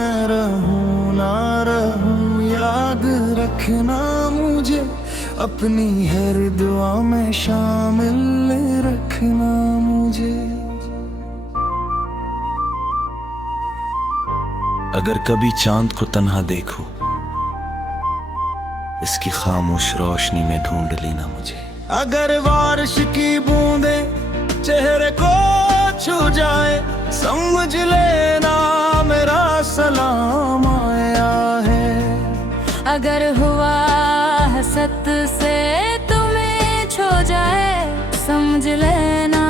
मैं रहूं ना रहूं, याद रखना मुझे, अपनी हर दुआ में शामिल रखना मुझे। अगर कभी चांद को तन्हा देखो, इसकी खामोश रोशनी में ढूंढ लेना मुझे। अगर बारिश की बूंदें चेहरे को छू जाए, समझ लेना मेरा सलाम आया है। अगर हुआ हसत से तुम्हें छो जाए, समझ लेना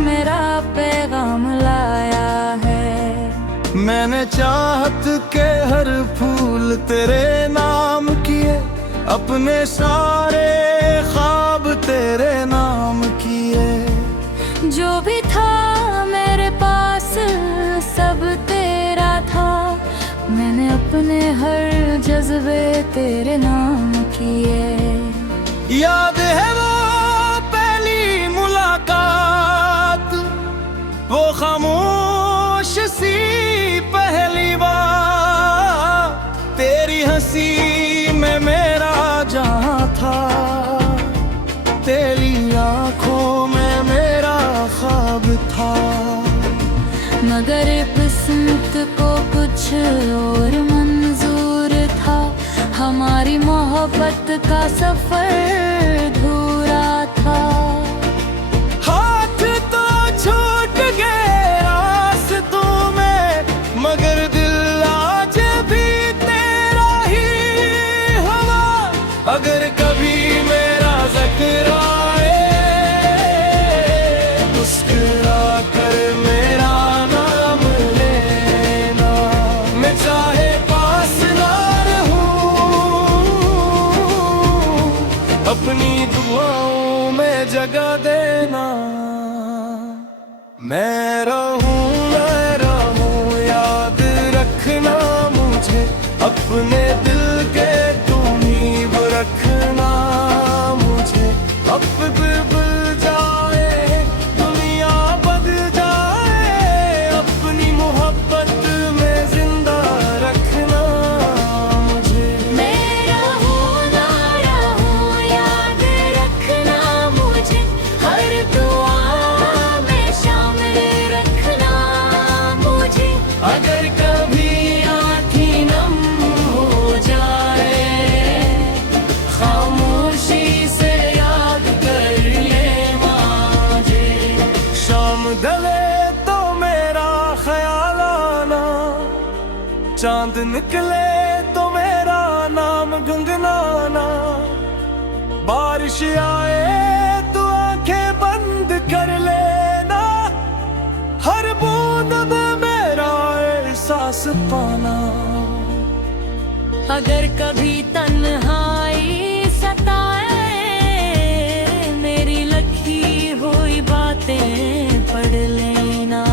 मेरा पैगाम लाया है। मैंने चाहत के हर फूल तेरे नाम किए, अपने सारे ख्वाब तेरे नाम किए। जो भी था मेरे पास सब तेरा था, मैंने अपने हर जज्बे तेरे नाम किए। याद है वो पहली मुलाकात, वो खामोश सी पहली बार, तेरी हंसी में मेरा जहां था, तेरी आंखों में मेरा ख्वाब था। मगर किस्मत को कुछ और मंजूर था, हमारी मोहब्बत का सफर अधूरा था। हाथ तो छूट गए रास्तों में, मगर दिल आज भी तेरा ही हुआ। अगर कभी मेरा ज़िक्र आए, मुस्कुरा कर मेरा नाम लेना। मैं चाहे पास ना रहूं, अपनी दुआओं में जगह देना। मैं रहूं, याद रखना मुझे, अपने दिल के तुमीब रखना मुझे। अब बुल जाए दुनिया बदल जाए, अपनी मोहब्बत में जिंदा रखना मुझे। मैं रहूं ना रहूं, याद रखना मुझे, हर दुआ में शामिल रखना मुझे। अगर कभी आँखें नम हो जाए, खामोशी से याद कर ले मुझे। शाम ढले तो मेरा ख्याल आना, चांद निकले तो मेरा नाम गुनगुनाना। बारिश आए तो आंखें बंद कर लेना, हर बूंद में मेरा एहसास पाना। अगर कभी तन्हाई सताए, मेरी लिखी हुई बातें पढ़ लेना।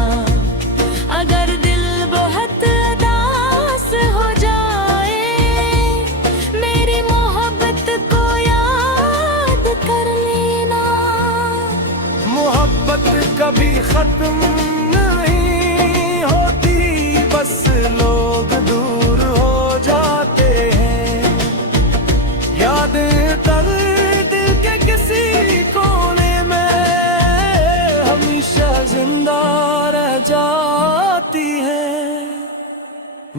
अगर दिल बहुत उदास हो जाए, मेरी मोहब्बत को याद कर लेना। मोहब्बत कभी खत्म नहीं होती, बस लोग दूर हो जाते हैं। याद दर्द के किसी कोने में हमेशा जिंदा रह जाती है।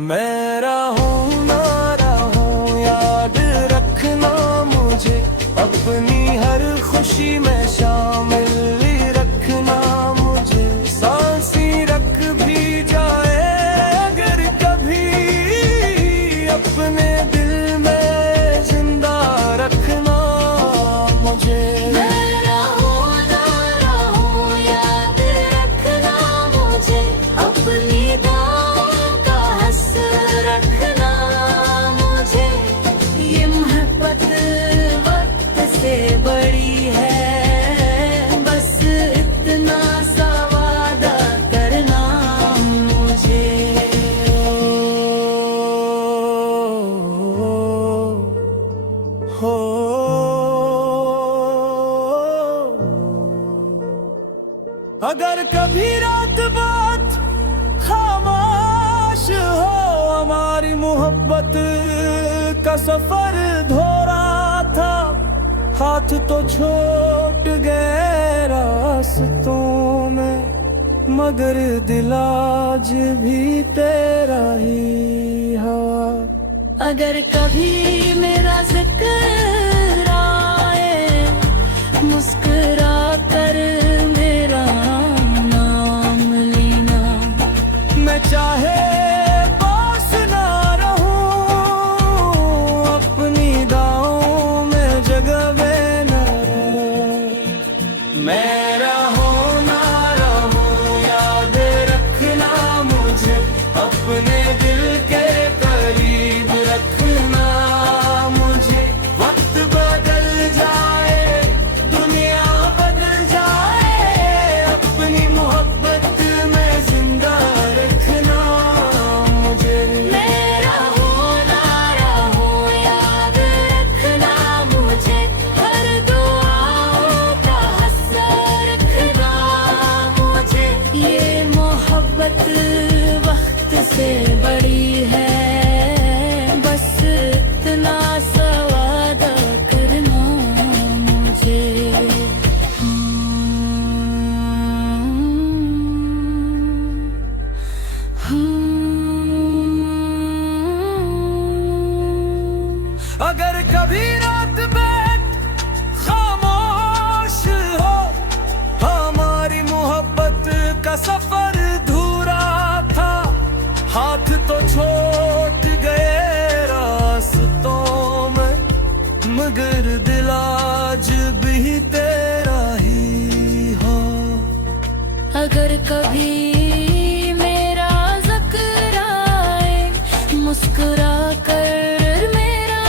मैं रहूं ना रहूं, याद रखना मुझे, अपनी हर खुशी में शामिल रखना मुझे। सांसें रख भी जाए अगर कभी, अपने दिल में जिंदा रखना मुझे। मैं रहूं ना रहूं, याद रखना मुझे, अपनी दुआओं का हस रखना मुझे। ये मोहब्बत वक्त से बड़ी है, बस इतना सा वादा करना मुझे। हो अगर कभी रात बात खामोश हो का सफर धोरा था, हाथ तो छूट गए रास्तों में, मगर दिल आज भी तेरा ही हवा। अगर कभी मेरा जिक्र आए, मुस्कुरा कर मेरा नाम लेना। मैं चाहे पास ना रहूं, अपनी दाओं में जगह में न रहूं। मैं रहूं ना रहूं, याद रखना मुझे, अपने दिल के करीब रखना मुझे। वक्त बदल जाए, दुनिया बदल जाए, अपनी मोहब्बत में जिंदा रखना मुझे। मेरा होना रहूं, याद रखना मुझे, हर दुआओं का असर रखना मुझे। ये मोहब्बत वक्त से बड़ी है, बस इतना सा वादा करना मुझे। अगर कभी रात बैठ खामोश हो, हमारी मोहब्बत का सफर धूरा था, हाथ तो छूट गए रास्तों में, मगर दिल आज भी तेरा ही हो। अगर कभी मेरा ज़िक्र आए, मुस्कुरा कर मेरा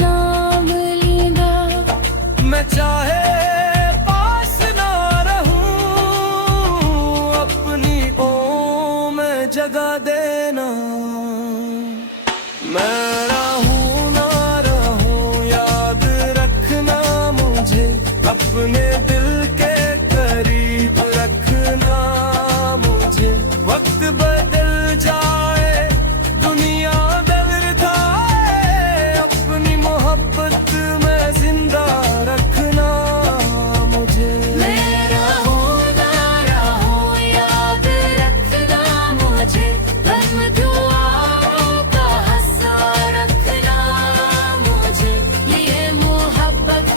नाम लेना। मैं चाहे पास ना रहूं, अपनी ओ में जगह देना। मैं रहूं ना रहूं, याद रखना मुझे, अपने दिल के करीब रखना मुझे। वक्त बदल जाए, दुनिया बदल जाए, अपनी मोहब्बत में जिंदा रखना मुझे। मेरा होना रहूं, याद रखना मुझे, हम दुआओं का असर रखना मुझे। ये मोहब्बत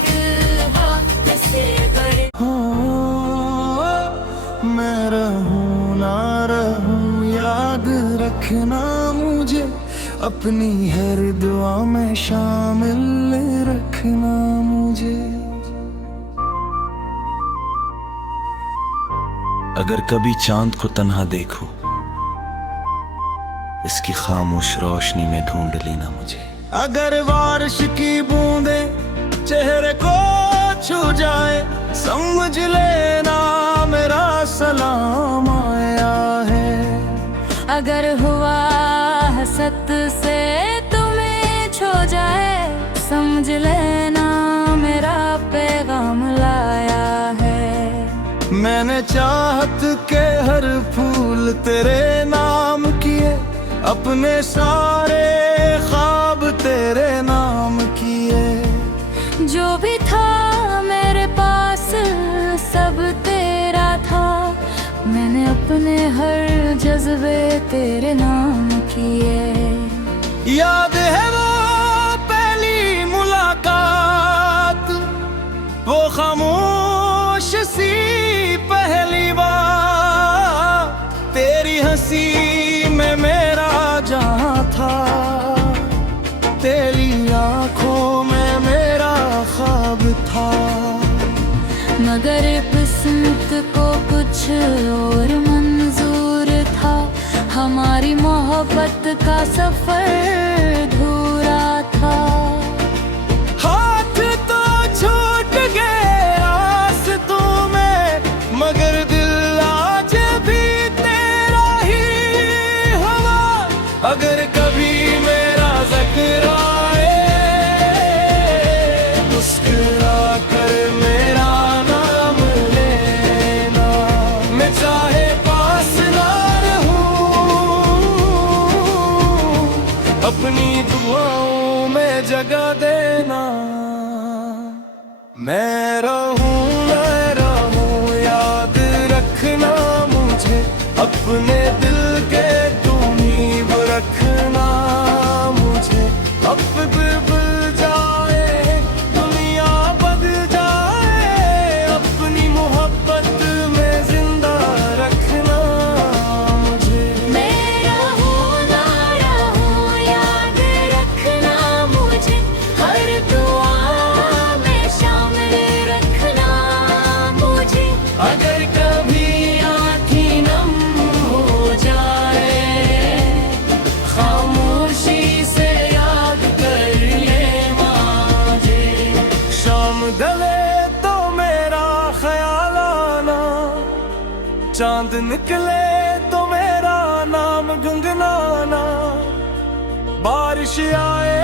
वक्त से बड़ी। हाँ, मैं रहूं ना रहूं, याद रखना मुझे, अपनी हर दुआ में शामिल रखना मुझे। अगर कभी चांद को तन्हा देखो, इसकी खामोश रोशनी में ढूंढ लेना मुझे। अगर बारिश की बूंदे चेहरे को छू जाए, समझ लेना मेरा सलाम आया है। अगर हुआ हसत से तुम्हें छो जाए, समझ लेना मेरा पैगाम लाया है। मैंने चाहत के हर फूल तेरे नाम किए, अपने सारे ख्वाब तेरे नाम किए। जो भी था मेरे पास सब तेरा था, मैंने अपने हर जज्बे तेरे नाम किए। याद है वो पहली मुलाकात, वो खामोश सी पहली बार, तेरी हंसी में मेरा जहां था, तेरी आंखों में मेरा ख्वाब था। मगर किस्मत को कुछ और मंजूर था, हमारी मोहब्बत का सफर धूरा था। हाथ तो छूट गए रास्तों में, मगर दिल आज भी तेरा ही हवा। अगर कभी मेरा जिक्र आए, मुस्कुरा कर मेरा नाम लेना। मैं चाहे पास ना रहूं, अपनी दुआओं में जगह देना। मैं रहूं याद रखना मुझे, अपने दिल के तू नींव रखना मुझे। अब बुल जाए दुनिया बदल जाए, अपनी मोहब्बत में जिंदा रखना मुझे। मैं रहूं ना रहूं याद रखना मुझे, हर दुआ में शामिल रखना मुझे। अगर कभी आँखें नम हो जाए, खामोशी से याद कर ले मुझे। शाम ढले तो मेरा ख्याल आना, चांद निकले तो मेरा नाम गुनगुनाना। बारिश आए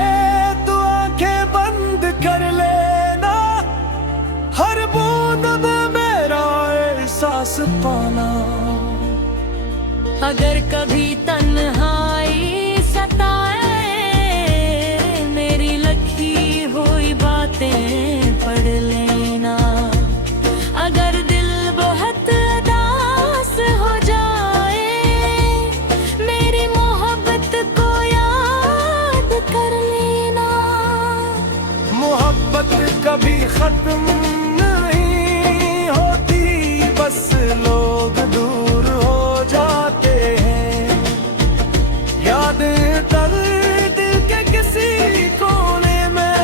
तो आंखें बंद कर लेना, हर बूंद में मेरा एहसास पाना। अगर कभी तन्हाई सताए, मेरी लिखी हुई बातें पढ़ लेना। अगर दिल बहुत उदास हो जाए, मेरी मोहब्बत को याद कर लेना। मोहब्बत कभी खत्म नहीं होती, बस लोग दूर हो जाते हैं। याद दर्द के किसी कोने में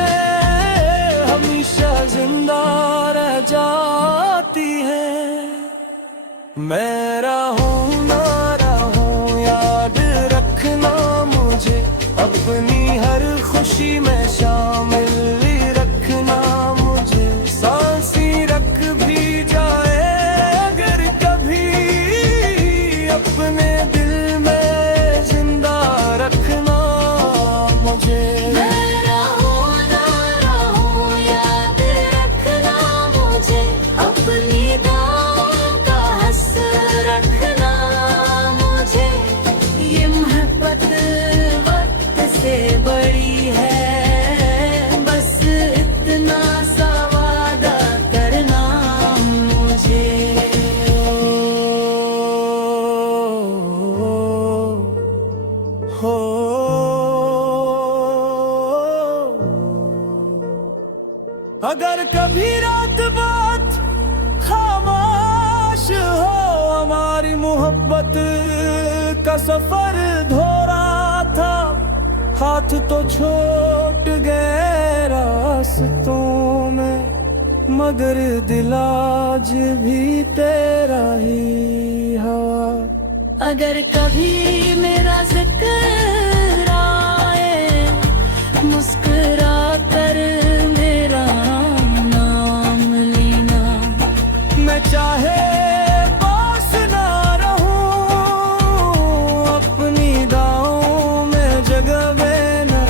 हमेशा जिंदा रह जाती है। मैं रहूं ना रहूं याद रखना मुझे, अपनी हर खुशी में शामिल रखना मुझे। सांसें रख भी जाए अगर कभी, अपने दिल में जिंदा रखना मुझे। मैं रहूं ना रहूं याद रखना मुझे, अपनी दुआओं का हस रखना मुझे। ये मोहब्बत वक्त से बड़ी है, बस इतना सा वादा करना मुझे। हो अगर कभी रात बात खामोश हो, हमारी मोहब्बत का सफर धोरा था। हाथ तो छूट गए रास्तों में, मगर दिल आज भी तेरा ही हवा। अगर कभी मेरा जिक्र आए, मुस्कुरा कर मेरा नाम लेना। मैं चाहे पास ना रहूं, अपनी दाओं में जगह देना।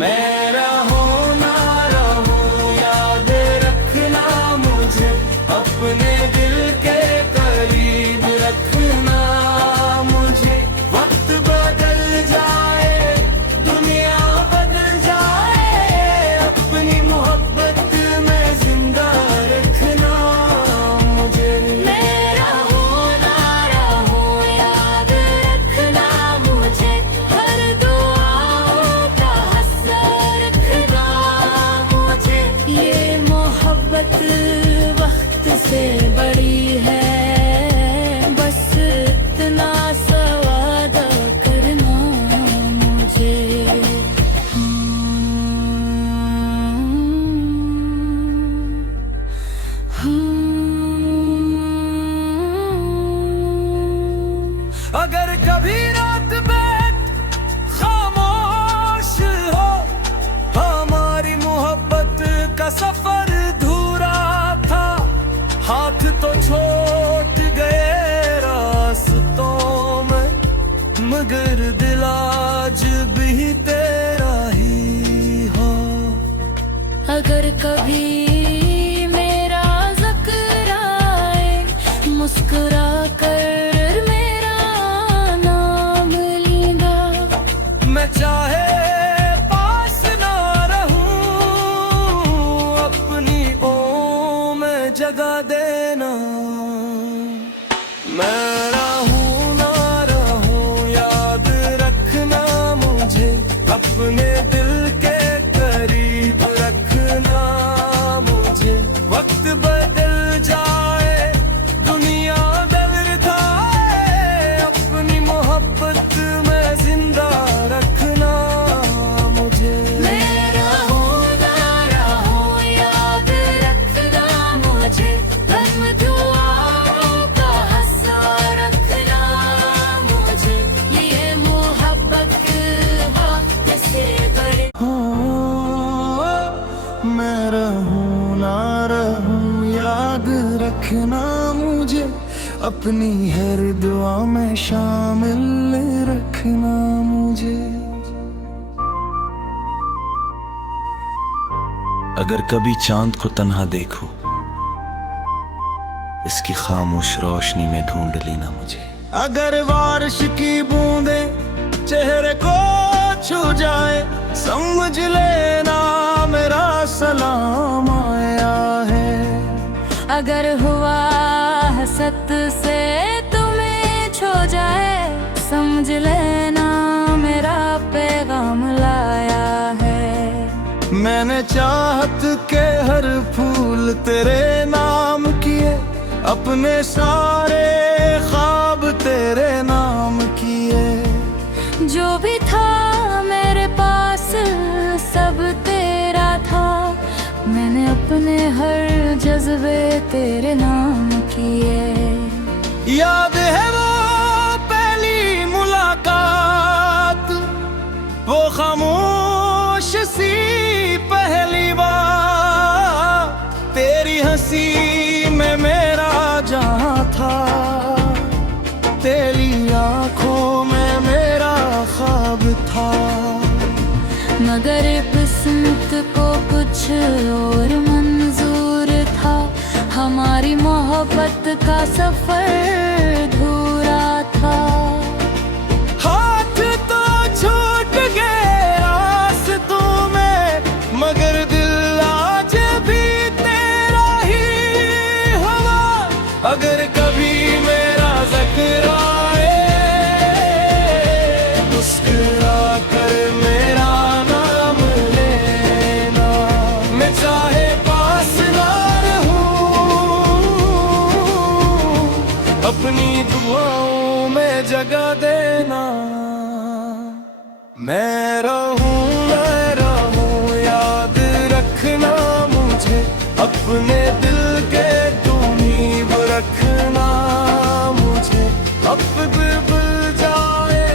मैं रहूं ना रहूं याद रखना मुझे, अपने दिल के करीब रखना मुझे। वक्त बदल जाए दुनिया बदल जाए, अपनी मोहब्बत में जिंदा रखना मुझे। मैं रहूं ना रहूं याद रखना मुझे, हर दुआओं का हस रखना मुझे। ये मोहब्बत वक्त से बड़ी है, बस इतना सा वादा करना मुझे। अगर कभी रात बैठ खामोश हो, हमारी मोहब्बत का सफर धूरा था। हाथ तो छूट गए रास्तों में, मगर दिल आज भी तेरा ही हो। अगर कभी मेरा जिक्र आए, मुस्कुरा कर मेरा नाम अपनी हर दुआ में शामिल रखना मुझे। अगर कभी चांद को तन्हा देखो, इसकी खामोश रोशनी में ढूंढ लेना मुझे। अगर बारिश की बूंदे चेहरे को छू जाए, समझ लेना मेरा सलाम आया है। अगर हुआ हसत से तुम्हें छो जाए, समझ लेना मेरा पैगाम लाया है। मैंने चाहत के हर फूल तेरे नाम किए, अपने सारे ख्वाब तेरे नाम किए। जो भी था मेरे पास सब तेरा था, मैंने अपने हर जज्बे तेरे नाम किए। याद है वो पहली मुलाकात, वो खामोश सी पहली बार, तेरी हंसी में मेरा जहां था, तेरी आंखों में मेरा ख्वाब था। मगर किस्मत को कुछ और मंजूर था, हमारी मोहब्बत का सफर अधूरा था। हाथ तो छूट गए रास्तों में, मगर दिल आज भी तेरा ही हुआ। अगर कभी मेरा ज़िक्र आए, मुस्कुरा कर मेरा नाम लेना। मैं चाहे पास ना रहूं, अपनी दुआओं में जगह देना। मैं रहूं, याद रखना मुझे, अपने दिल के तुम रखना मुझे। अब बुल जाए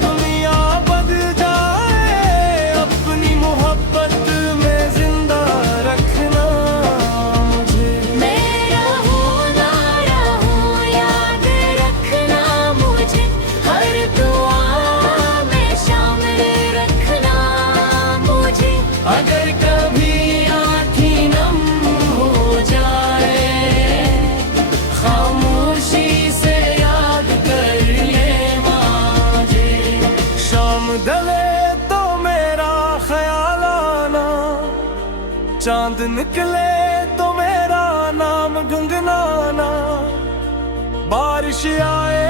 दुनिया बदल जाए, अपनी मोहब्बत में जिंदा रखना मुझे। मैं रहूं ना रहूं, याद रखना मुझे, हर दुआ में शामिल रखना मुझे। अगर कभी आँखें नम हो जाए, खामोशी से याद कर ले मुझे। शाम ढले तो मेरा ख्याल आना, चांद निकले तो मेरा नाम गुनगुनाना। बारिश आए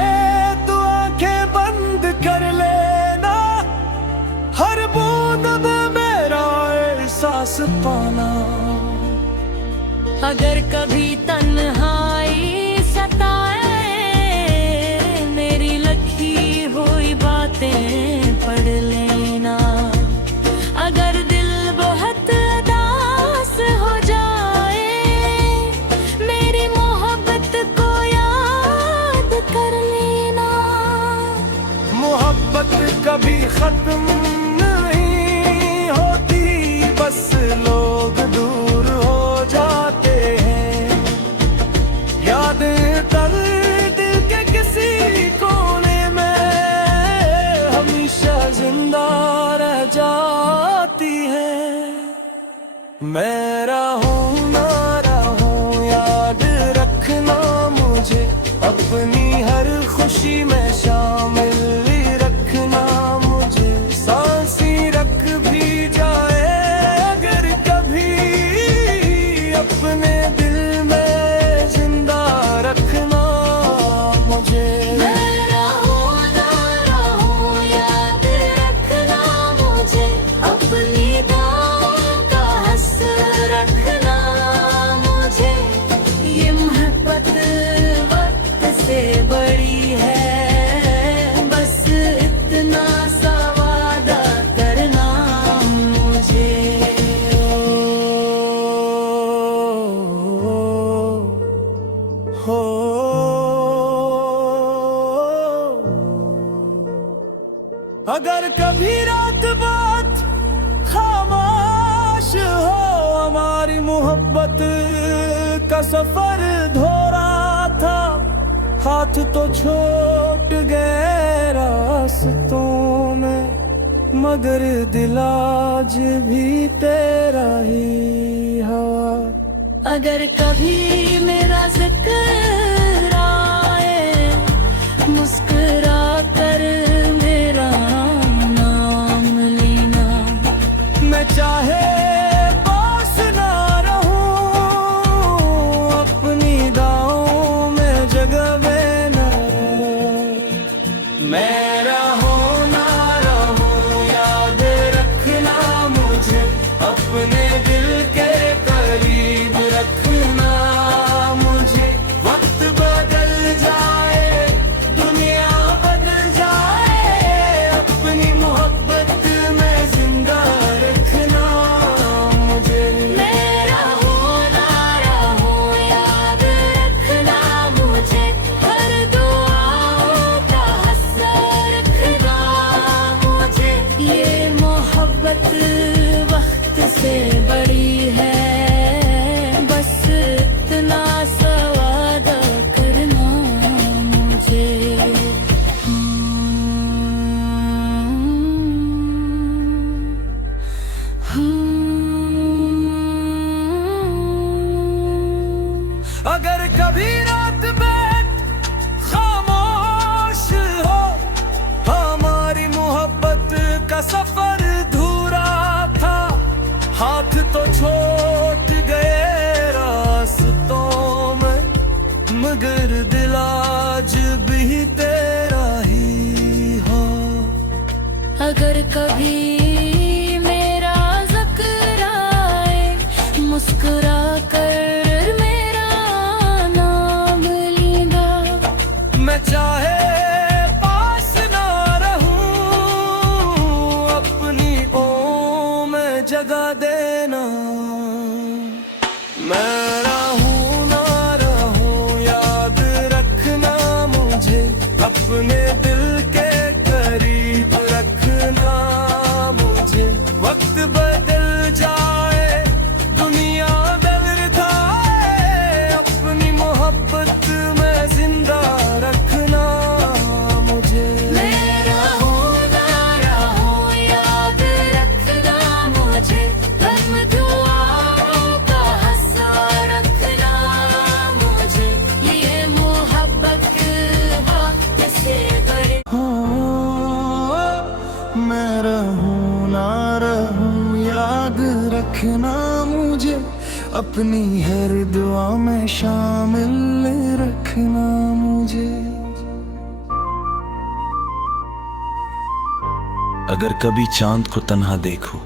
तो आंखें बंद कर लेना, हर बूंद में मेरा एहसास पाना। अगर कभी तन्हाई सताए, मेरी लिखी हुई बातें पढ़ लेना। अगर दिल बहुत उदास हो जाए, मेरी मोहब्बत को याद कर लेना। मोहब्बत कभी खत्म नहीं होती, बस लोग दूर हो जाते हैं। याद दर्द के किसी कोने में हमेशा जिंदा रह जाती है। मैं रहूं ना रहूं, याद रखना मुझे, अपनी हर खुशी में शामिल रखना मुझे। सांसें रख भी जाए अगर कभी, अपने दिल में जिंदा रखना मुझे। मैं रहूं ना रहूं, याद रखना मुझे, अपनी दुआओं का हस रखना मुझे। ये मोहब्बत वक्त से बड़ी है, बस इतना सा वादा करना मुझे। हो अगर कभी रात बात खामोश हो, हमारी मोहब्बत का सफर धोरा था, हाथ तो छूट गए रास्तों में, मगर दिल आज भी तेरा ही हवा। अगर कभी मेरा जिक्र आए, मुस्कुरा कर मेरा नाम लेना। मैं चाहे पास ना रहूं, अपनी दाओं में जगह में न रहूं। मैं रहूं ना रहूं, याद रखना मुझे, अपने दिल के करीब रखना मुझे। वक्त बदल जाए, दुनिया बदल जाए, अपनी मोहब्बत में जिंदा रखना मुझे। मैं रहूं ना रहूं, याद रखना मुझे, हर दुआओं का असर रखना मुझे। ये मोहब्बत वक्त से बड़ी है, बस इतना सा वादा करना मुझे। अगर कभी रात में खामोश हो, हमारी मोहब्बत का सफर अधूरा था। हाथ तो छूट गए रास्तों में, मगर दिल आज भी तेरा ही हो। अगर कभी मेरा जिक्र आए, मुस्कुरा कर मेरा नाम लेना। मैं चाहे पास ना रहूं, अपनी ओ में जगह देना। मैं रहूं ना रहूं, याद रखना मुझे, अपने दिल के करीब रखना मुझे। वक्त बदल जाए, दुनिया बदल जाए, अपनी मोहब्बत में जिंदा रखना मुझे। मैं रहूं ना रहूं, याद रखना मुझे, हम दुआओं का असर रखना मुझे। ये मोहब्बत वक्त से बड़ी। हाँ, मैं रहूं ना रहूं, याद रखना मुझे, अपनी हर दुआ में शामिल रखना मुझे। अगर कभी चांद को तन्हा देखो,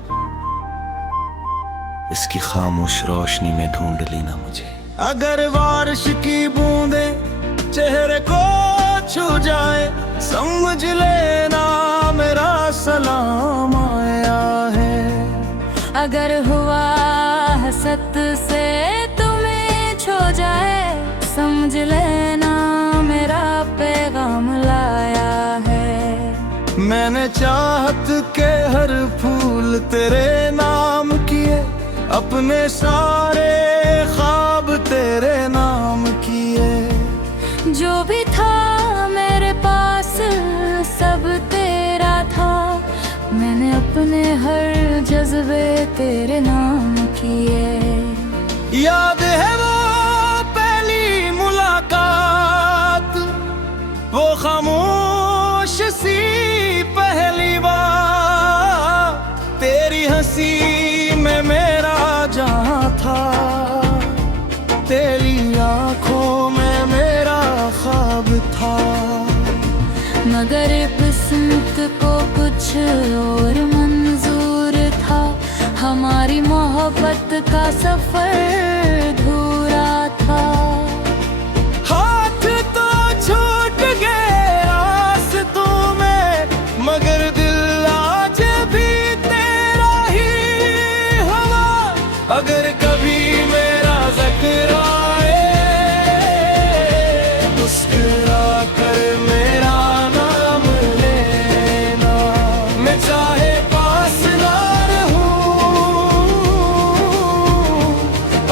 इसकी खामोश रोशनी में ढूंढ लेना मुझे। अगर बारिश की बूंदे चेहरे को छू जाए, समझ लेना मेरा सलाम आया है। अगर हुआ हसत से तुम्हें छो जाए, समझ लेना मेरा पैगाम लाया है। मैंने चाहत के हर फूल तेरे नाम किए, अपने सारे ख्वाब तेरे नाम किए। जो भी था मेरे पास सब तेरा था, मैंने अपने हर जज्बे तेरे नाम किए। याद है वो पहली मुलाकात, वो खामोश सी पहली बार, तेरी हंसी में मेरा जहां था, तेरी आंखों में मेरा ख्वाब था। मगर किस्मत को कुछ और मंजूर था, हमारी मोहब्बत का सफर अधूरा था। हाथ तो छूट गए रास्तों में, मगर दिल आज भी तेरा ही हवा। अगर कभी मेरा जिक्र आए, मुस्कुरा कर मेरा नाम लेना। मैं चाहे पास ना रहूं,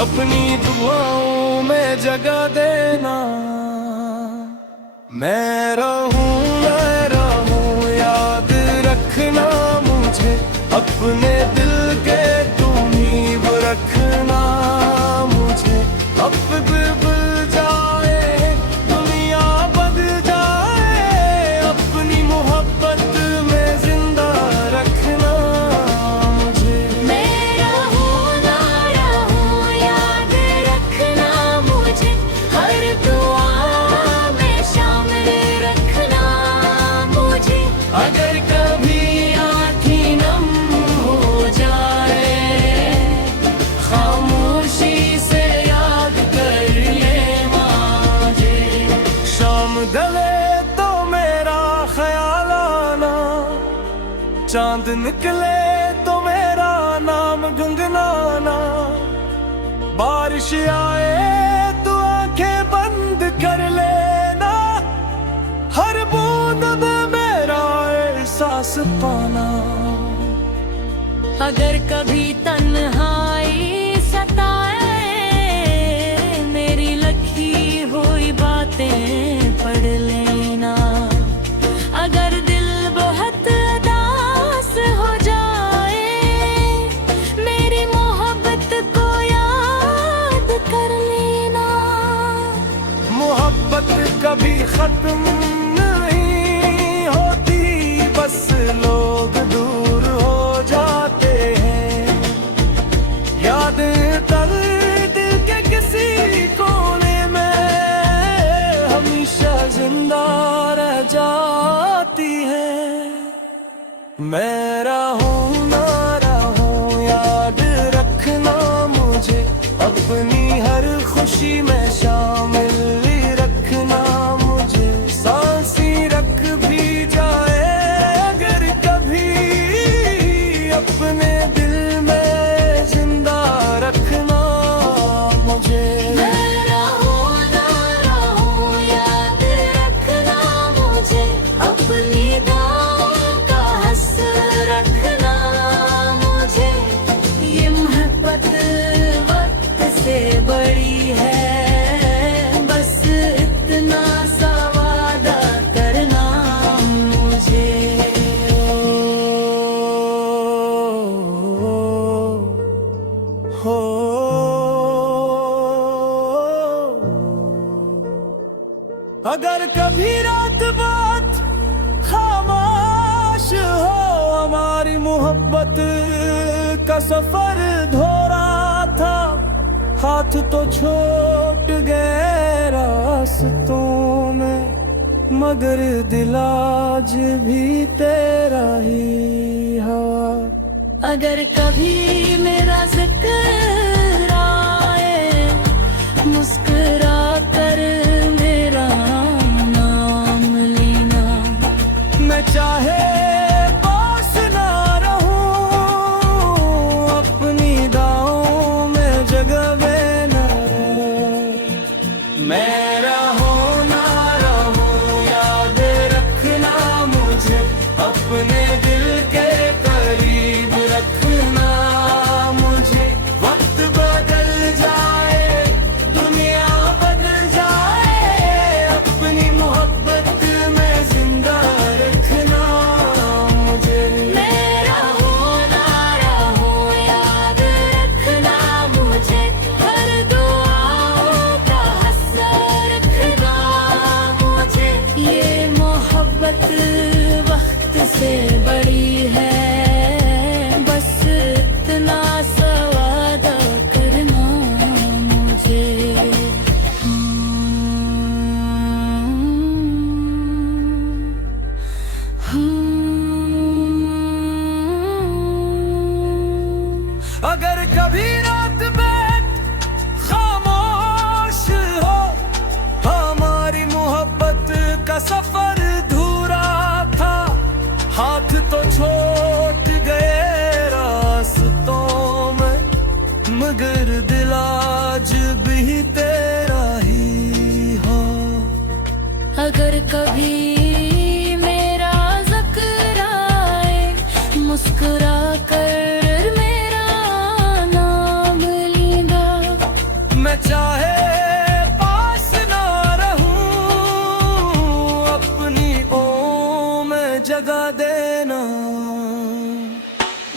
अपनी मैं रहूं याद रखना मुझे, अपने दिल के तुम रखना मुझे। वक्त बदल जाए दुनिया बदल जाए, अपनी मोहब्बत में जिंदा रखना मुझे। मैं रहूं ना रहूं याद रखना मुझे, हर दुआ में शामिल रखना मुझे। अगर कभी आँखें नम हो जाए, खामोशी से याद कर ले मुझे। शाम ढले तो मेरा ख्याल आना, चांद निकले तो मेरा नाम गुनगुनाना। बारिश आए तो आंखें बंद कर लेना, हर बूंद में मेरा एहसास पाना। अगर कभी तन्हाई सताए, मेरी लिखी हुई बातें पढ़ लेना। अगर दिल बहुत उदास हो जाए, मेरी मोहब्बत को याद कर लेना। मोहब्बत कभी खत्म नहीं होती, बस लोग दूर हो जाते हैं। यादें दर्द के किसी कोने में हमेशा जिंदा रह जाती है। मैं रहूं ना रहूं याद रखना मुझे, अपनी हर खुशी में शामिल रखना मुझे। सांसें रख भी जाए अगर कभी, अपने दिल में जिंदा रखना मुझे। मैं रहूं ना रहूं याद रखना मुझे, अपनी दुआओं का हस रखना मुझे। ये मोहब्बत वक्त से बड़ी है, बस इतना सा वादा करना मुझे। हो अगर कभी रात बात खामोश हो, हमारी मोहब्बत का सफर धोरा था। हाथ तो छूट गए रास्तों में, मगर दिल आज भी तेरा ही हवा। अगर कभी मेरा जिक्र आए, मुस्कुरा कर मेरा नाम लेना। मैं चाहे पास ना रहूं, अपनी दाओं में जगह न रहे। मैं रहूं ना रहूं याद रखना मुझे, अपने दिल के करीब रखना मुझे। वक्त बदल जाए दुनिया बदल जाए, अपनी मोहब्बत में जिंदा रखना मुझे। मैं रहूं ना रहूं याद रखना मुझे, हर दुआओं का हस रखना मुझे। ये मोहब्बत वक्त से बड़ी है, बस इतना सा वादा करना मुझे। अगर कभी रात बैठ खामोश हो, हमारी मोहब्बत का सफर धूरा था। हाथ तो छूट गए रास्तों में, मगर दिल आज भी तेरा ही हो। अगर कभी मेरा जिक्र आए, मुस्कुरा कर मेरा नाम लेना। मैं चाहे पास ना रहूं, जगा देना।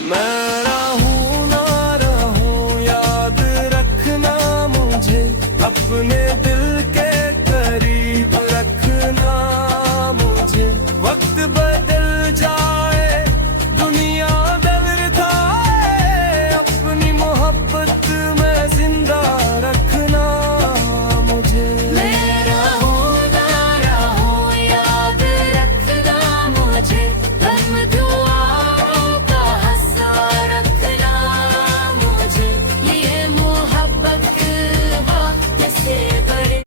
मैं रहूं ना रहूं याद रखना मुझे, अपने दिल के करीब रखना मुझे। वक्त बदल जाए दुनिया बदल जाए, अपनी मोहब्बत में जिंदा रखना मुझे। मैं रहूं ना रहूं याद रखना मुझे, गम दुआओं का हंसा रखना मुझे। ये मोहब्बत वक्त से बड़े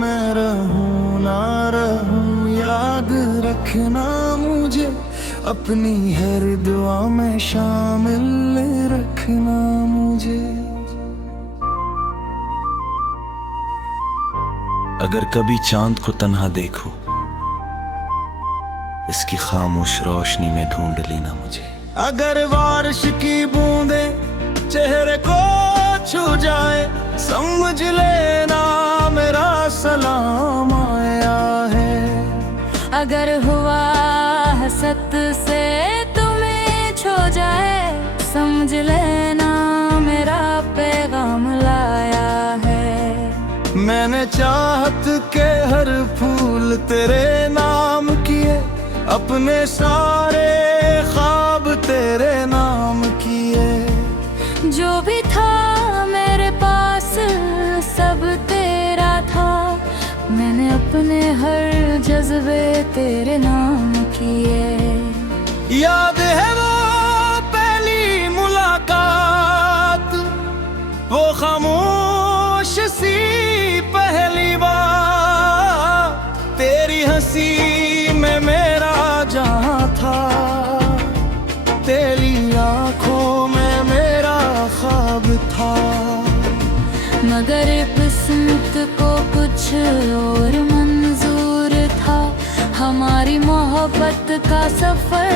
मैं रहूं ना रहूं याद रखना मुझे, अपनी हर दुआ में शामिल रखना मुझे। अगर कभी चांद को तन्हा देखो, इसकी खामोश रोशनी में ढूंढ लेना मुझे। अगर बारिश की बूंदे चेहरे को छू जाए, समझ लेना मेरा सलाम आया है। अगर हुआ हसत से तुम्हें छो जाए, समझ लेना मेरा पैगाम लाया है। मैंने चाहत के हर फूल तेरे नाम किए, अपने सारे ख्वाब तेरे नाम किए। जो भी था मेरे पास सब तेरा था, मैंने अपने हर जज्बे तेरे नाम किए। याद है वो पहली मुलाकात, वो खामोश सी पहली बात, तेरी हंसी में मेरा जहां था, तेरी आंखों में मेरा ख्वाब था। मगर किस्मत को कुछ और मंजूर था, हमारी मोहब्बत का सफर